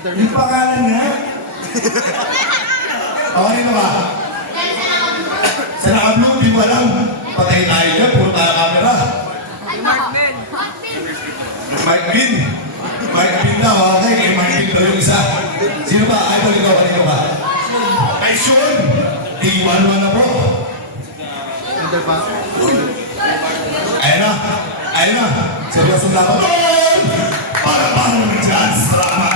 Yung pangalan nga. O, ano ba? Sa naka-blue, di mo alam. Patay tayo dyan, puro tayo camera. Mike Bin. Mike Bin na, okay. Kay Mike Bin daw yung isa. Sino ba? Idol, ikaw, kanino ba? Kay Sean. Iwan mo na po. Ayun na. Ayun na. Seryoso na ako. Para paano dyan sa